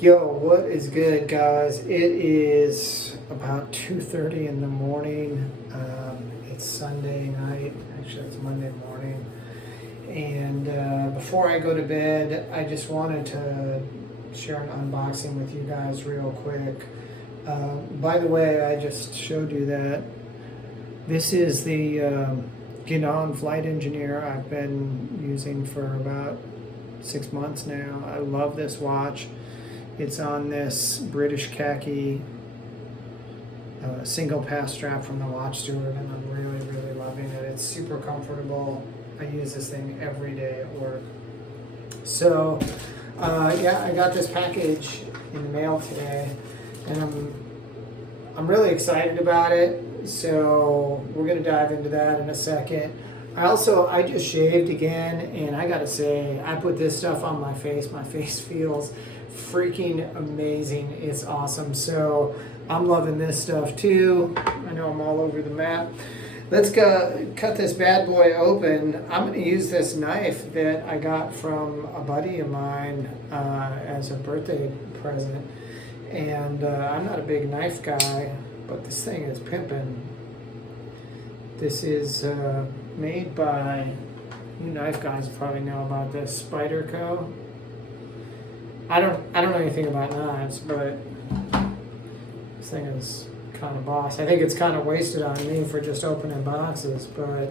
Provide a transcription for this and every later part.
Yo, what is good, guys? It is about 2:30 in the morning. It's Sunday night. Actually, it's Monday morning. And before I go to bed, I just wanted to share an unboxing with you guys real quick. By the way, I just showed you that this is the Guidon Flight Engineer I've been using for about 6 months now. I love this watch. It's on this British khaki single pass strap from the watch steward, and I'm really loving it. It's super comfortable. I use this thing every day at work. So yeah, I got this package in the mail today, and I'm really excited about it. So we're gonna dive into that in a second. I just shaved again, and I gotta say, I put this stuff on my face. My face feels freaking amazing. It's awesome. So I'm loving this stuff too. I know I'm all over the map. Let's go cut this bad boy open. I'm going to use this knife that I got from a buddy of mine as a birthday present. And I'm not a big knife guy, but this thing is pimping. This is made by, you knife guys probably know about this, Spyderco. I don't know anything about knives, but this thing is kind of boss. I think it's kind of wasted on me for just opening boxes, but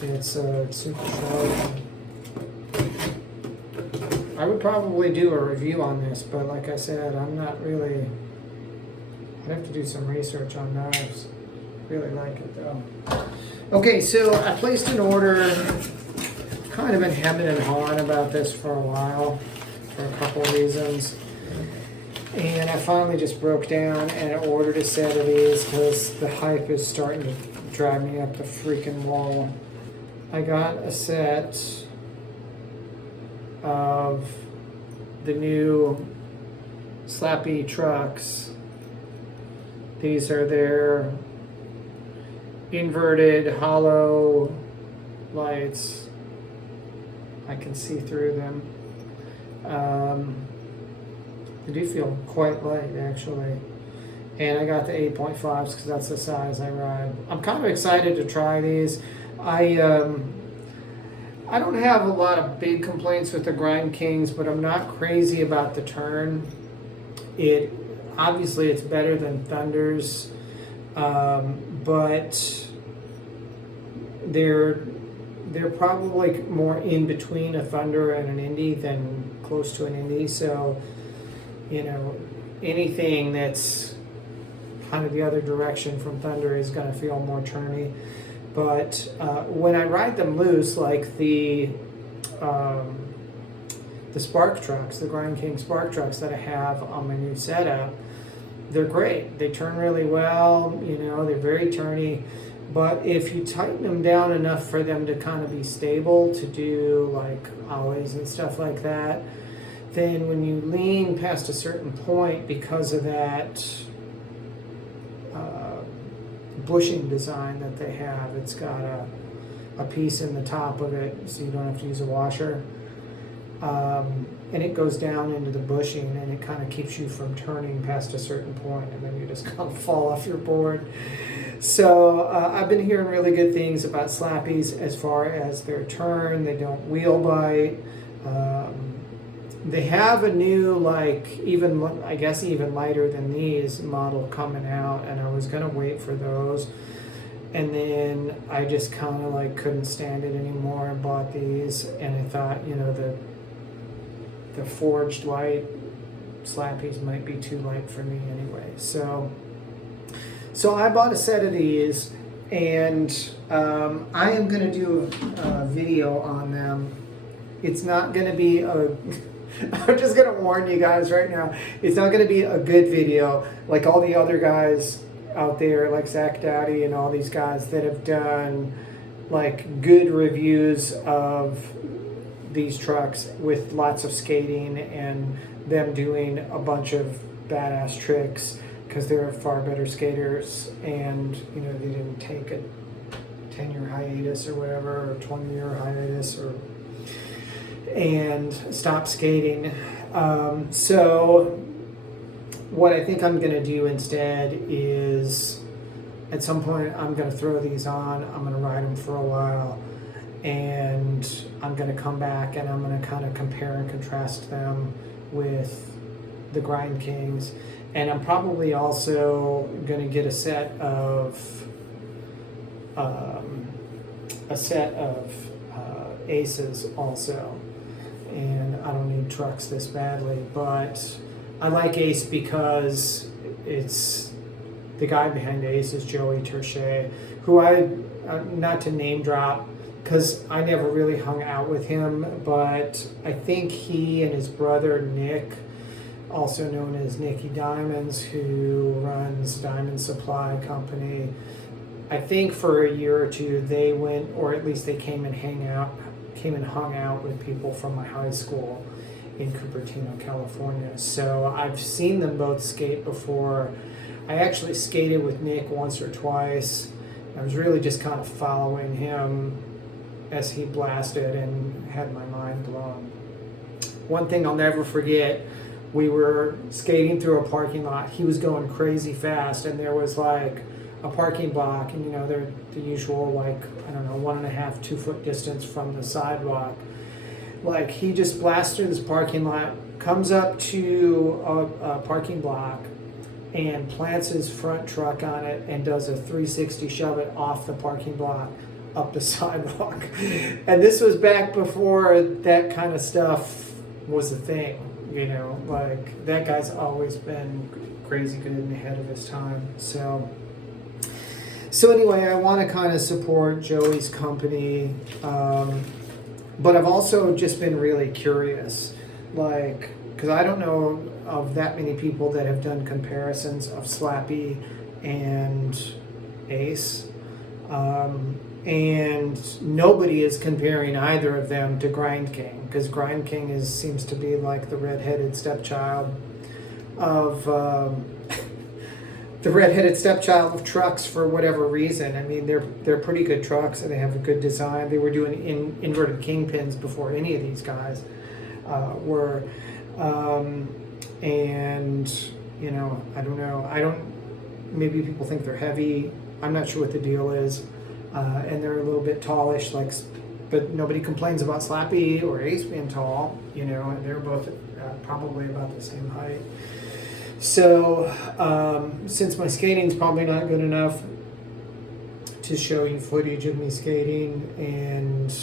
it's super sharp. I would probably do a review on this, but like I said, I'm not really. I'd have to do some research on knives. Really like it though. Okay, so I placed an order. Kind of been hemming and hawing about this for a while, for a couple of reasons. And I finally just broke down and ordered a set of these because the hype is starting to drive me up the freaking wall. I got a set of the new Slappy Trucks. These are their inverted hollow lights. I can see through them. They do feel quite light, actually. And I got the 8.5s because that's the size I ride. I'm kind of excited to try these. I don't have a lot of big complaints with the Grind Kings, but I'm not crazy about the turn. Obviously it's better than Thunder's, but they're probably more in between a Thunder and an Indy than close to an Indy. So, you know, anything that's kind of the other direction from Thunder is going to feel more turny. But when I ride them loose, like the Spark Trucks, the Grind King Spark Trucks that I have on my new setup, they're great. They turn really well, you know, they're very turny. But if you tighten them down enough for them to kind of be stable to do like ollies and stuff like that, then when you lean past a certain point, because of that bushing design that they have, it's got a piece in the top of it so you don't have to use a washer. And it goes down into the bushing, and it kind of keeps you from turning past a certain point, and then you just kind of fall off your board. So I've been hearing really good things about Slappies as far as their turn. They don't wheel bite. They have a new, like, I guess even lighter than these model coming out, and I was gonna wait for those. And then I just kind of like couldn't stand it anymore and bought these, and I thought, you know, the forged light Slappies might be too light for me anyway. So I bought a set of these, and I am going to do a video on them. It's not going to be I'm just going to warn you guys right now, it's not going to be a good video like all the other guys out there, like Zach Dowdy and all these guys that have done like good reviews of these trucks with lots of skating and them doing a bunch of badass tricks because they're far better skaters, and you know, they didn't take a 10-year hiatus or whatever, or 20-year hiatus, and stop skating. So what I think I'm going to do instead is at some point I'm going to throw these on, I'm going to ride them for a while, and I'm going to come back and I'm going to kind of compare and contrast them with the Grind Kings. And I'm probably also going to get a set of Aces also. And I don't need trucks this badly, but I like Ace because it's the guy behind Ace is Joey Terche, who not to name drop because I never really hung out with him, but I think he and his brother Nick, also known as Nicky Diamonds, who runs Diamond Supply Company, I think for a year or two they went, or at least they came and hung out with people from my high school in Cupertino, California. So I've seen them both skate before. I actually skated with Nick once or twice. I was really just kind of following him as he blasted and had my mind blown. One thing I'll never forget, we were skating through a parking lot. He was going crazy fast, and there was like a parking block, and they're the usual, like, I don't know, 1.5, 2 foot distance from the sidewalk. Like, he just blasts through this parking lot, comes up to a parking block, and plants his front truck on it and does a 360 shove it off the parking block up the sidewalk. And this was back before that kind of stuff was a thing, like, that guy's always been crazy good and ahead of his time. So anyway, I want to kind of support Joey's company, but I've also just been really curious, like, because I don't know of that many people that have done comparisons of Slappy and Ace, and nobody is comparing either of them to Grind King, because Grind King seems to be like the redheaded stepchild of trucks for whatever reason. I mean, they're pretty good trucks and they have a good design. They were doing inverted kingpins before any of these guys were. And I don't know. Maybe people think they're heavy. I'm not sure what the deal is. And they're a little bit tallish, but nobody complains about Slappy or Ace being tall, and they're both probably about the same height. So, since my skating's probably not good enough to show you footage of me skating and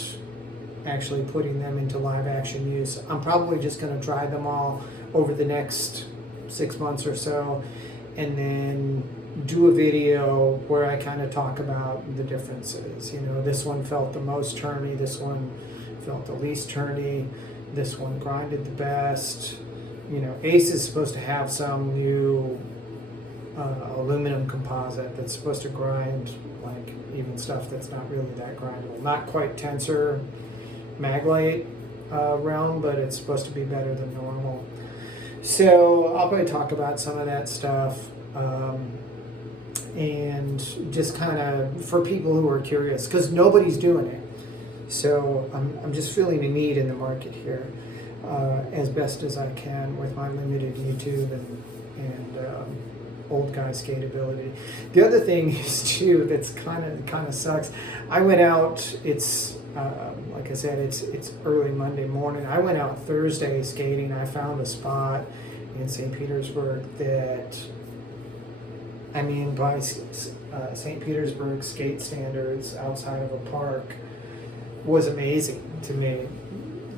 actually putting them into live action use, I'm probably just going to try them all over the next 6 months or so, and then do a video where I kind of talk about the differences. This one felt the most turny, this one felt the least turny, this one grinded the best. Ace is supposed to have some new aluminum composite that's supposed to grind, like, even stuff that's not really that grindable. Not quite tensor maglite realm, but it's supposed to be better than normal. So I'll probably talk about some of that stuff, and just kind of for people who are curious, because nobody's doing it. So I'm just feeling a need in the market here, as best as I can with my limited YouTube and old guy skateability. The other thing is too, that's kind of sucks. I went out. It's like I said, it's early Monday morning. I went out Thursday skating. I found a spot in St. Petersburg that, I mean, by St. Petersburg skate standards, outside of a park, was amazing to me.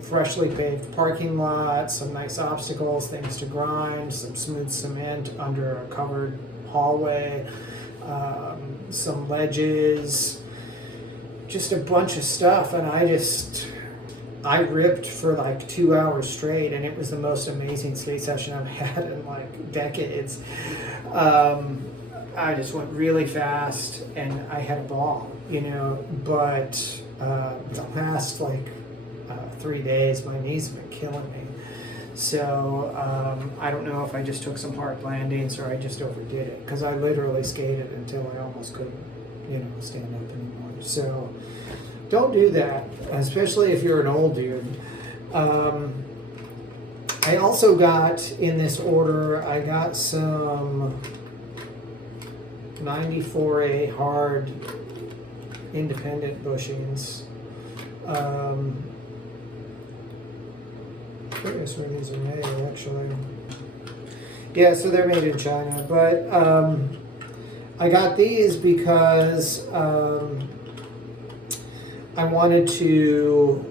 Freshly paved parking lot, some nice obstacles, things to grind, some smooth cement under a covered hallway, some ledges, just a bunch of stuff. And I ripped for like 2 hours straight, and it was the most amazing skate session I've had in like decades. I just went really fast and I had a ball, but the last 3 days, my knees have been killing me. So I don't know if I just took some hard landings or I just overdid it, because I literally skated until I almost couldn't, stand up anymore. So don't do that, especially if you're an old dude. I also got in this order, I got some 94A hard independent bushings. I guess where these are made actually. Yeah, so they're made in China, but I got these because I wanted to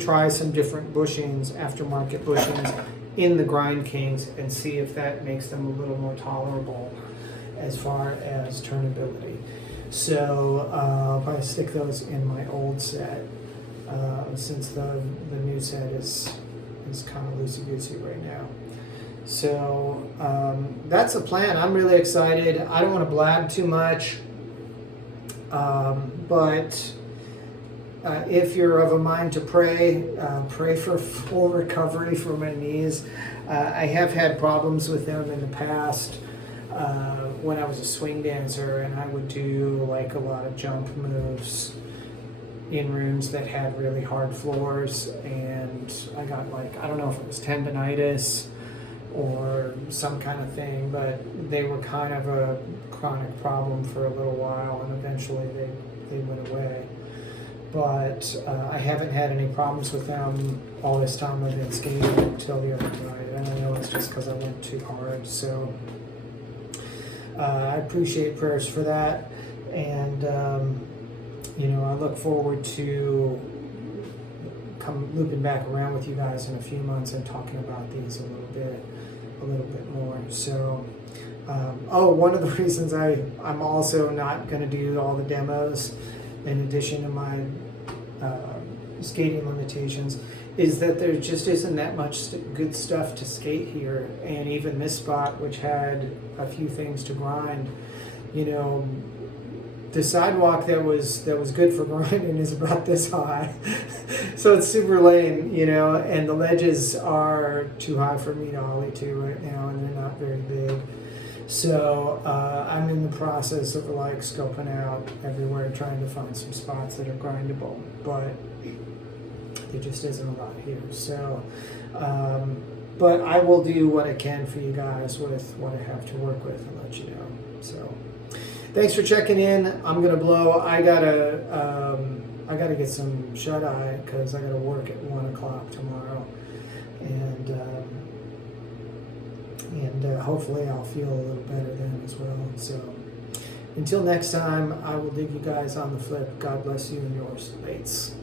try some different bushings, aftermarket bushings in the Grind Kings and see if that makes them a little more tolerable as far as turnability. So I'll probably stick those in my old set since the new set is kind of loosey-goosey right now. So that's the plan. I'm really excited. I don't want to blab too much, but if you're of a mind to pray, pray for full recovery for my knees. I have had problems with them in the past when I was a swing dancer, and I would do like a lot of jump moves in rooms that had really hard floors, and I got like, I don't know if it was tendonitis or some kind of thing, but they were kind of a chronic problem for a little while, and eventually they went away. But I haven't had any problems with them all this time I've been skating until the other night, and I know it's just because I went too hard. So I appreciate prayers for that, and you know, I look forward to looping back around with you guys in a few months and talking about these a little bit more. So one of the reasons I'm also not going to do all the demos in addition to my skating limitations is that there just isn't that much good stuff to skate here. And even this spot, which had a few things to grind, you know, the sidewalk that was good for grinding is about this high. So it's super lame, you know, and the ledges are too high for me to ollie to right now, and they're not very big. So I'm in the process of like scoping out everywhere, trying to find some spots that are grindable, but there just isn't a lot here. So, but I will do what I can for you guys with what I have to work with and let you know. So thanks for checking in. I'm gonna blow. I gotta get some shut eye because I gotta work at 1 o'clock tomorrow, and hopefully I'll feel a little better then as well. So until next time, I will dig you guys on the flip. God bless you and yours. Thanks.